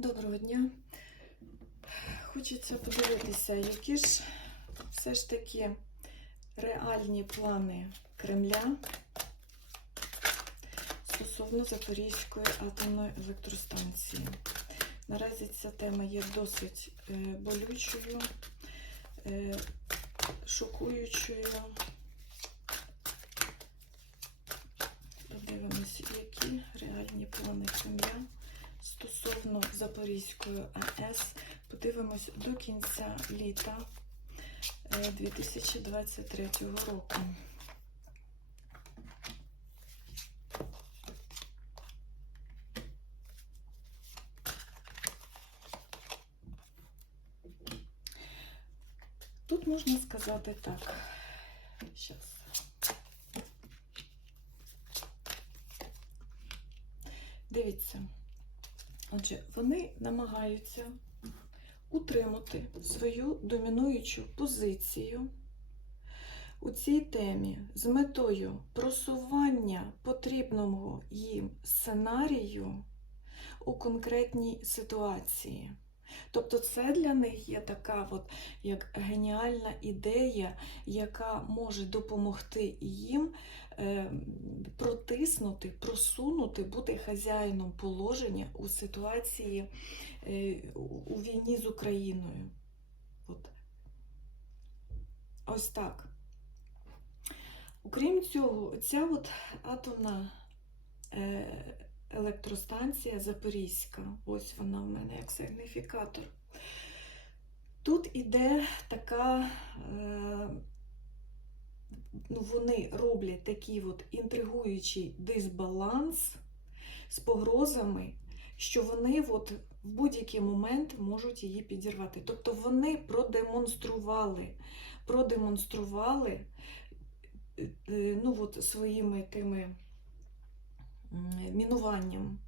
Доброго дня. Хочеться подивитися, які ж все ж таки реальні плани Кремля стосовно Запорізької атомної електростанції. Наразі ця тема є досить е, болючою, е, шокуючою. Подивимось, які реальні плани Кремля стосовно Запорізької АЕС. Подивимось до кінця літа е, 2023 року. Тут можна сказати так. Щас. Дивіться. Отже, вони намагаються утримати свою домінуючу позицію у цій темі з метою просування потрібного їм сценарію у конкретній ситуації. Тобто це для них є така от як геніальна ідея, яка може допомогти їм протиснути, просунути, бути хазяїном положення у ситуації е, у війні з Україною. От. Ось так. Окрім цього, ця от атомна е, електростанція Запорізька, ось вона в мене як сигніфікатор. Тут іде така, е, ну, вони роблять такий от інтригуючий дисбаланс з погрозами, що вони от в будь-який момент можуть її підірвати. Тобто вони продемонстрували, продемонстрували е, ну, от своїми тими мінуванням,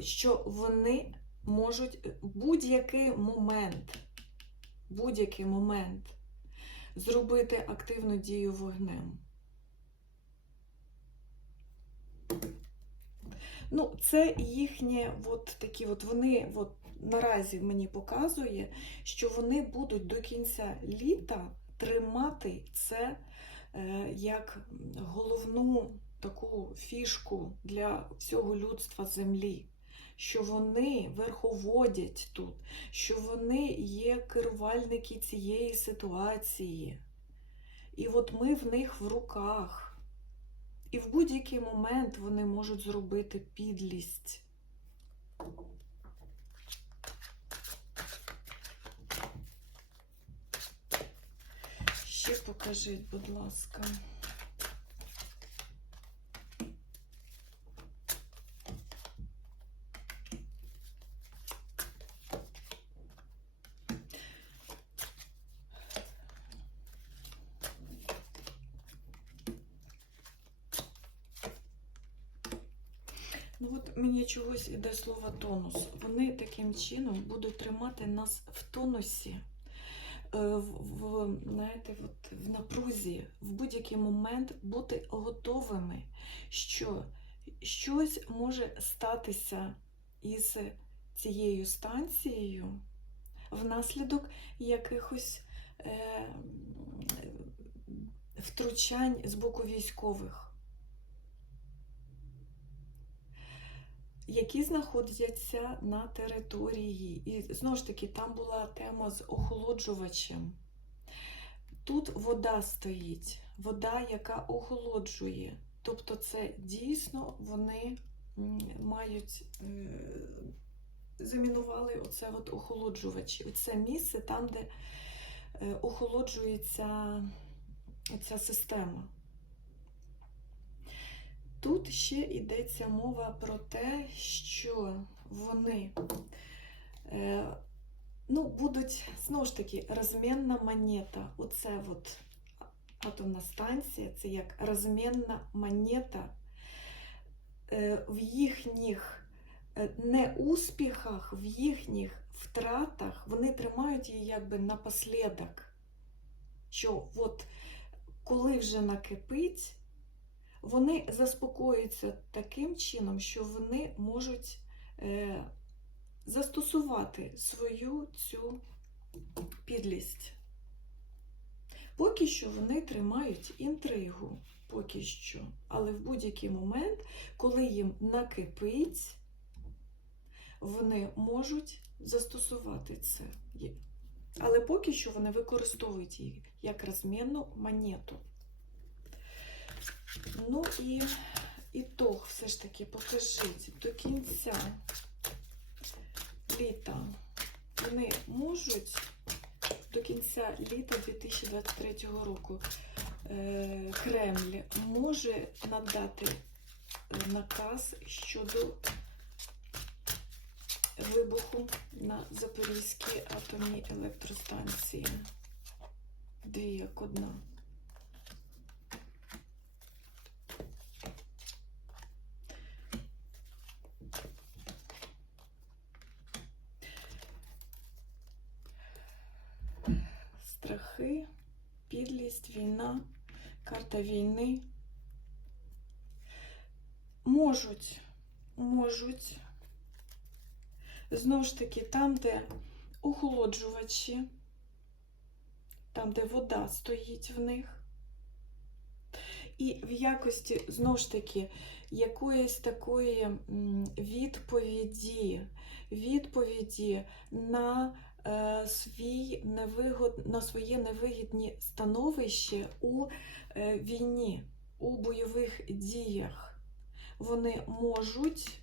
що вони можуть в будь-який момент, будь-який момент зробити активну дію вогнем. Ну, це їхнє, от такі, от вони от наразі мені показує, що вони будуть до кінця літа тримати це е, як головну таку фішку для всього людства землі, що вони верховодять тут, що вони є керувальники цієї ситуації. І от ми в них в руках. І в будь-який момент вони можуть зробити підлість. Ще покажіть, будь ласка. Ну от мені чогось іде слово тонус. Вони таким чином будуть тримати нас в тонусі, е, в, в, знаєте, от в напрузі, в будь-який момент бути готовими, що щось може статися із цією станцією внаслідок якихось е, втручань з боку військових. Які знаходяться на території. І знову ж таки, там була тема з охолоджувачем. Тут вода стоїть, вода, яка охолоджує. Тобто, це дійсно вони мають, е, замінували оце от охолоджувачі. Оце місце там, де е, охолоджується ця система. Тут ще йдеться мова про те, що вони е, ну, будуть, знову ж таки, розмінна монета. Оце от атомна станція, це як розмінна монета е, в їхніх е, неуспіхах, в їхніх втратах, вони тримають її якби напослідок. Що от коли вже накипить, вони заспокоюються таким чином, що вони можуть е, застосувати свою цю підлість. Поки що вони тримають інтригу, поки що. Але в будь-який момент, коли їм накипить, вони можуть застосувати це. Але поки що вони використовують її як розмінну монету. Ну і ітог все ж таки покажіть до кінця літа. Вони можуть до кінця літа 2023 року е, Кремль може надати е, наказ щодо вибуху на Запорізькій атомній електростанції. Дві як одна. Страхи, підлість, війна, карта війни. Можуть, можуть Знову ж таки, там, де охолоджувачі, там, де вода стоїть в них. І в якості, знову ж таки, якоїсь такої відповіді, відповіді на, свій невигод, на своє невигідні становище у е, війні, у бойових діях. Вони можуть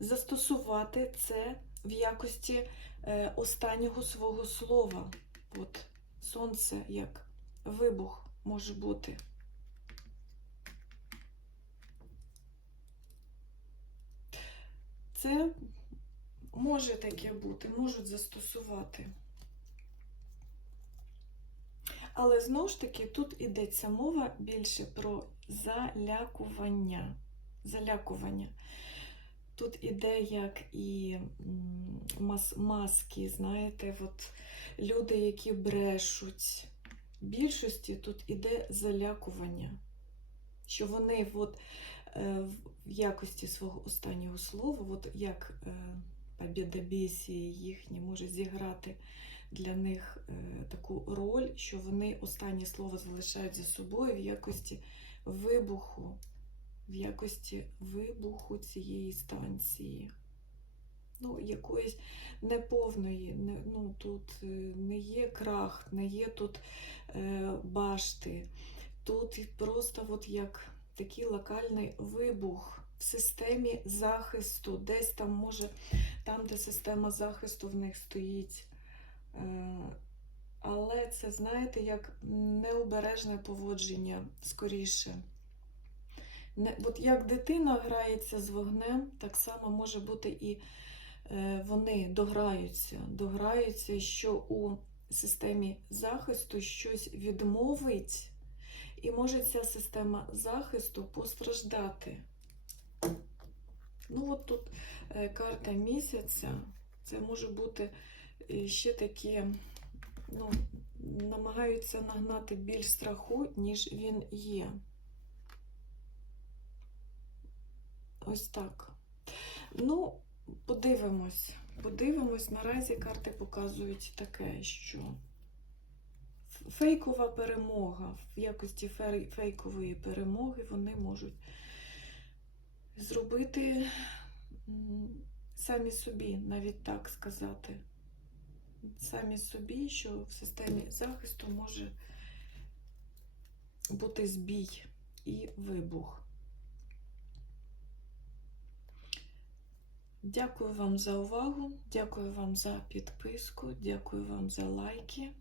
застосувати це в якості е, останнього свого слова. От сонце як вибух може бути. Це може таке бути, можуть застосувати. Але знову ж таки тут йдеться мова більше про залякування. Залякування. Тут іде як і мас маски, знаєте, от люди, які брешуть. В більшості тут іде залякування, що вони от, е, в якості свого останнього слова, от як побєдобєсія їхні може зіграти для них е, таку роль, що вони останнє слово залишають за собою в якості вибуху в якості вибуху цієї станції. Ну, якоїсь неповної, не, ну, тут е, не є крах, не є тут е, башти. Тут просто от як такий локальний вибух в системі захисту, десь там може, там, де система захисту в них стоїть. Е, але це, знаєте, як необережне поводження скоріше. Не, от як дитина грається з вогнем, так само може бути і е, вони дограються. Дограються, що у системі захисту щось відмовить, і може ця система захисту постраждати. Ну, от тут е, карта місяця, це може бути е, ще такі, ну, намагаються нагнати більш страху, ніж він є. Ось так. Ну, подивимось. Подивимось, наразі карти показують таке, що фейкова перемога, в якості фейкової перемоги вони можуть зробити самі собі, навіть так сказати. Самі собі, що в системі захисту може бути збій і вибух. Дякую вам за увагу, дякую вам за підписку, дякую вам за лайки.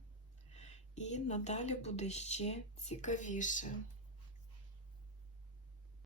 І надалі буде ще цікавіше.